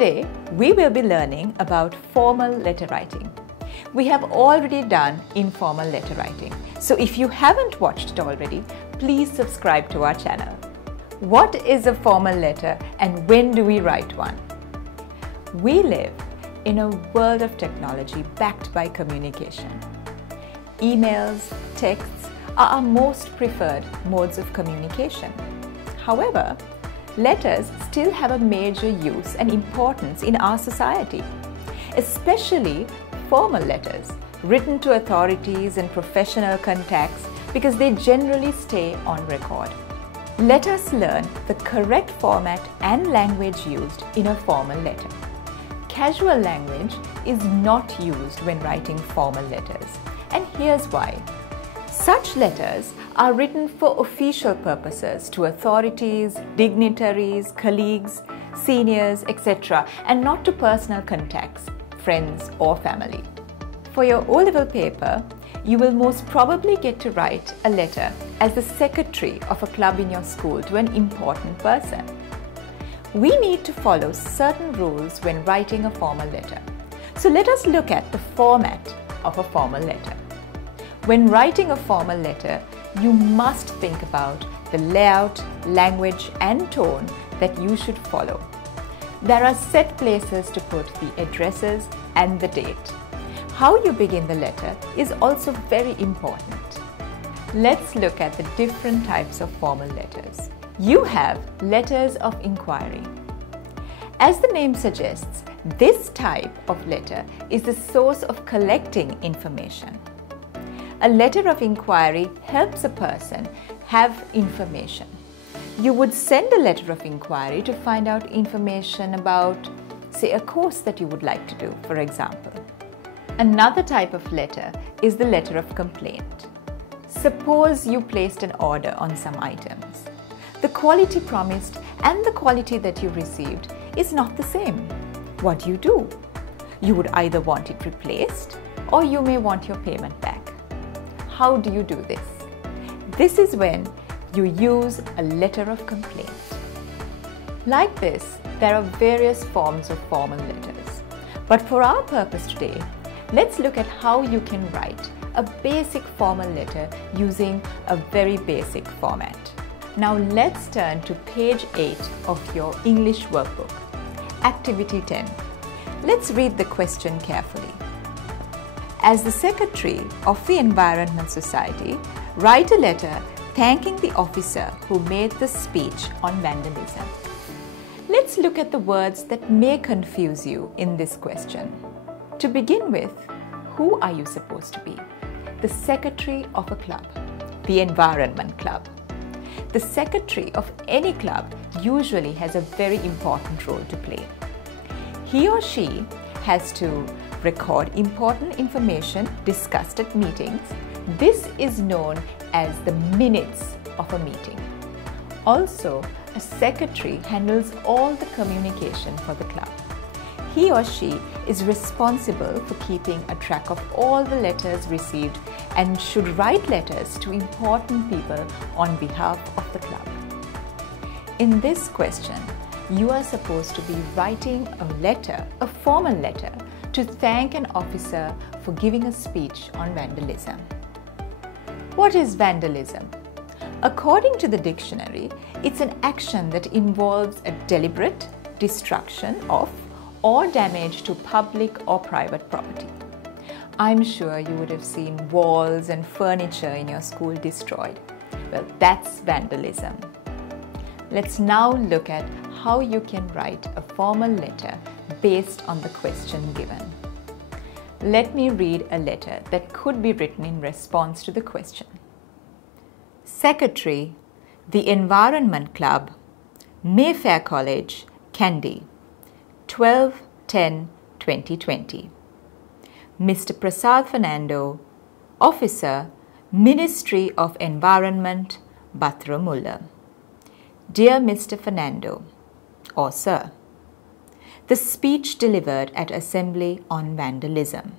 Today, we will be learning about formal letter writing. We have already done informal letter writing. So if you haven't watched it already, please subscribe to our channel. What is a formal letter and when do we write one? We live in a world of technology backed by communication. Emails, texts are our most preferred modes of communication. However, letters still have a major use and importance in our society, especially formal letters written to authorities and professional contacts because they generally stay on record. Let us learn the correct format and language used in a formal letter. Casual language is not used when writing formal letters, and here's why. Such letters are written for official purposes to authorities, dignitaries, colleagues, seniors, etc., and not to personal contacts, friends or family. For your O-level paper, you will most probably get to write a letter as the secretary of a club in your school to an important person. We need to follow certain rules when writing a formal letter. So let us look at the format of a formal letter. When writing a formal letter, you must think about the layout, language and tone that you should follow. There are set places to put the addresses and the date. How you begin the letter is also very important. Let's look at the different types of formal letters. You have letters of inquiry. As the name suggests, this type of letter is the source of collecting information. A letter of inquiry helps a person have information. You would send a letter of inquiry to find out information about, say, a course that you would like to do, for example. Another type of letter is the letter of complaint. Suppose you placed an order on some items. The quality promised and the quality that you received is not the same. What do? You would either want it replaced or you may want your payment back. How do you do this? This is when you use a letter of complaint. Like this, there are various forms of formal letters. But for our purpose today, let's look at how you can write a basic formal letter using a very basic format. Now let's turn to page 8 of your English workbook, Activity 10. Let's read the question carefully. As the Secretary of the Environment Society, write a letter thanking the officer who made the speech on vandalism. Let's look at the words that may confuse you in this question. To begin with, who are you supposed to be? The secretary of a club, the Environment Club. The secretary of any club usually has a very important role to play. He or she has to record important information discussed at meetings. This is known as the minutes of a meeting. Also, a secretary handles all the communication for the club. He or she is responsible for keeping a track of all the letters received and should write letters to important people on behalf of the club. In this question, you are supposed to be writing a letter, a formal letter, to thank an officer for giving a speech on vandalism. What is vandalism? According to the dictionary, it's an action that involves a deliberate destruction of or damage to public or private property. I'm sure you would have seen walls and furniture in your school destroyed. Well, that's vandalism. Let's now look at how you can write a formal letter based on the question given. Let me read a letter that could be written in response to the question. Secretary, the Environment Club, Mayfair College, Kandy, 12/10/2020. Mr. Prasad Fernando, Officer, Ministry of Environment, Bathramulla. Dear Mr. Fernando, or Sir, the speech delivered at Assembly on Vandalism.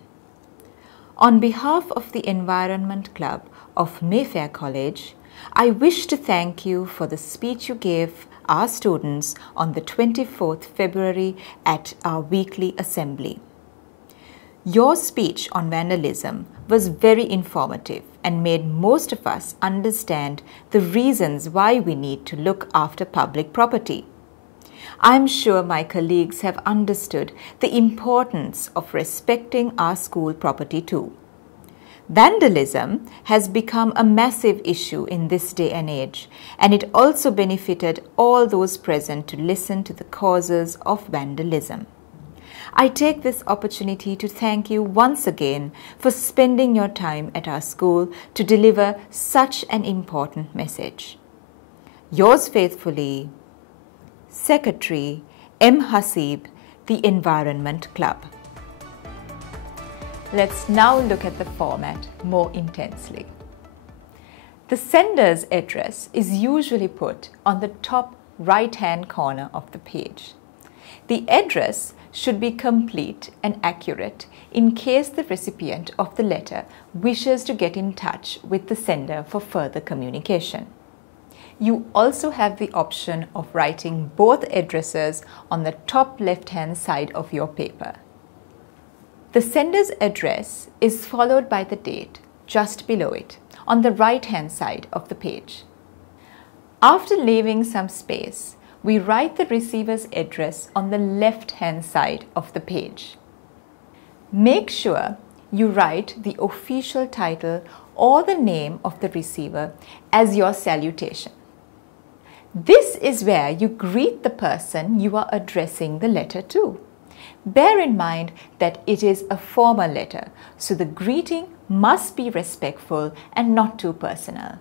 On behalf of the Environment Club of Mayfair College, I wish to thank you for the speech you gave our students on the 24th February at our weekly assembly. Your speech on vandalism was very informative and made most of us understand the reasons why we need to look after public property. I am sure my colleagues have understood the importance of respecting our school property too. Vandalism has become a massive issue in this day and age, and it also benefited all those present to listen to the causes of vandalism. I take this opportunity to thank you once again for spending your time at our school to deliver such an important message. Yours faithfully, Secretary M. Hasib, the Environment Club. Let's now look at the format more intensely. The sender's address is usually put on the top right-hand corner of the page. The address should be complete and accurate in case the recipient of the letter wishes to get in touch with the sender for further communication. You also have the option of writing both addresses on the top left-hand side of your paper. The sender's address is followed by the date just below it on the right-hand side of the page. After leaving some space, we write the receiver's address on the left-hand side of the page. Make sure you write the official title or the name of the receiver as your salutation. This is where you greet the person you are addressing the letter to. Bear in mind that it is a formal letter, so the greeting must be respectful and not too personal.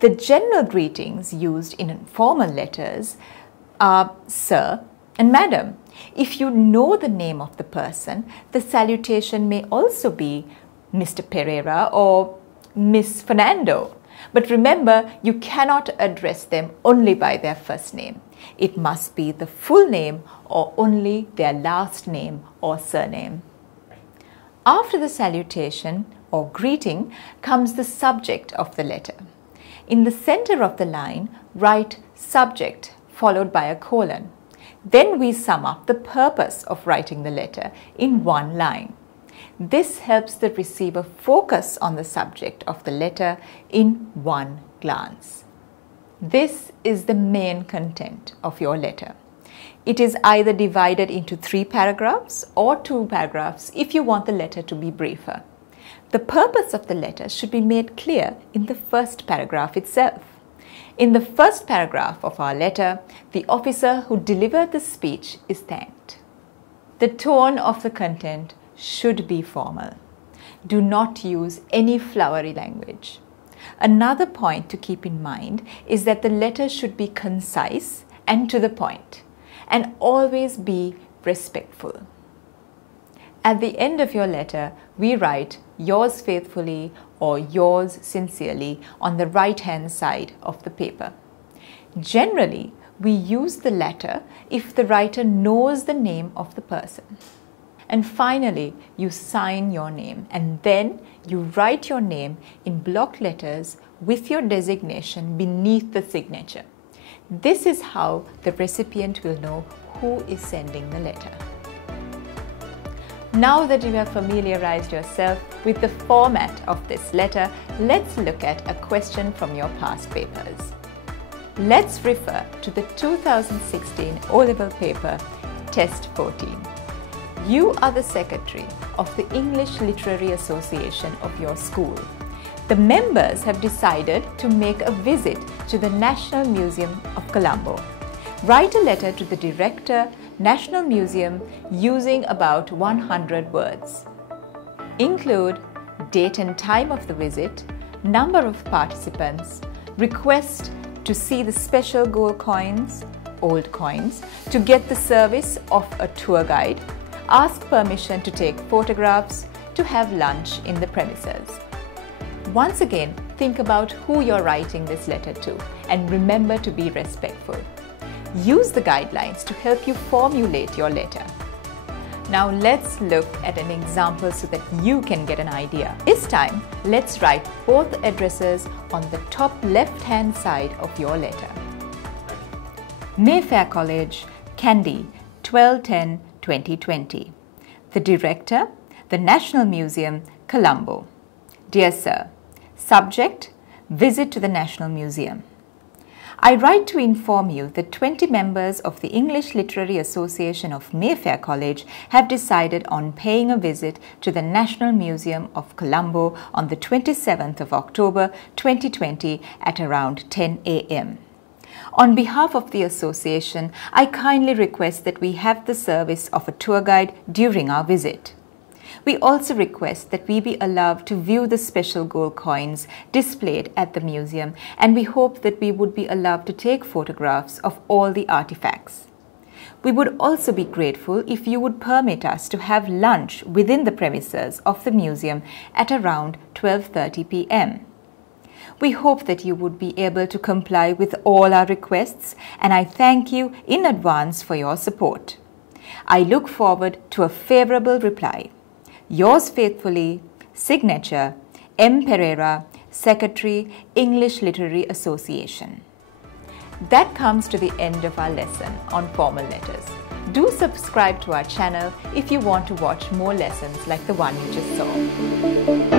The general greetings used in formal letters are Sir and Madam. If you know the name of the person, the salutation may also be Mr. Perera or Miss Fernando. But remember, you cannot address them only by their first name. It must be the full name or only their last name or surname. After the salutation or greeting comes the subject of the letter. In the center of the line, write subject followed by a colon. Then we sum up the purpose of writing the letter in one line. This helps the receiver focus on the subject of the letter in one glance. This is the main content of your letter. It is either divided into 3 paragraphs or 2 paragraphs if you want the letter to be briefer. The purpose of the letter should be made clear in the first paragraph itself. In the first paragraph of our letter, the officer who delivered the speech is thanked. The tone of the content should be formal. Do not use any flowery language. Another point to keep in mind is that the letter should be concise and to the point, and always be respectful. At the end of your letter, we write yours faithfully or yours sincerely on the right-hand side of the paper. Generally, we use the latter if the writer knows the name of the person. And finally, you sign your name and then you write your name in block letters with your designation beneath the signature. This is how the recipient will know who is sending the letter. Now that you have familiarized yourself with the format of this letter, let's look at a question from your past papers. Let's refer to the 2016 O-Level paper, Test 14. You are the secretary of the English Literary Association of your school. The members have decided to make a visit to the National Museum of Colombo. Write a letter to the director, National Museum, using about 100 words. Include date and time of the visit, number of participants, request to see the special gold coins, old coins, to get the service of a tour guide, ask permission to take photographs, to have lunch in the premises. Once again, think about who you're writing this letter to and remember to be respectful. Use the guidelines to help you formulate your letter. Now let's look at an example so that you can get an idea. This time, let's write both addresses on the top left-hand side of your letter. Mayfair College, Kandy, 12/10/2020. The Director, the National Museum, Colombo. Dear Sir, Subject, Visit to the National Museum. I write to inform you that 20 members of the English Literary Association of Mayfair College have decided on paying a visit to the National Museum of Colombo on the 27th of October 2020 at around 10 a.m. On behalf of the association, I kindly request that we have the service of a tour guide during our visit. We also request that we be allowed to view the special gold coins displayed at the museum, and we hope that we would be allowed to take photographs of all the artifacts. We would also be grateful if you would permit us to have lunch within the premises of the museum at around 12:30 p.m. We hope that you would be able to comply with all our requests, and I thank you in advance for your support. I look forward to a favorable reply. Yours faithfully, Signature, M. Perera, Secretary, English Literary Association. That comes to the end of our lesson on formal letters. Do subscribe to our channel if you want to watch more lessons like the one you just saw.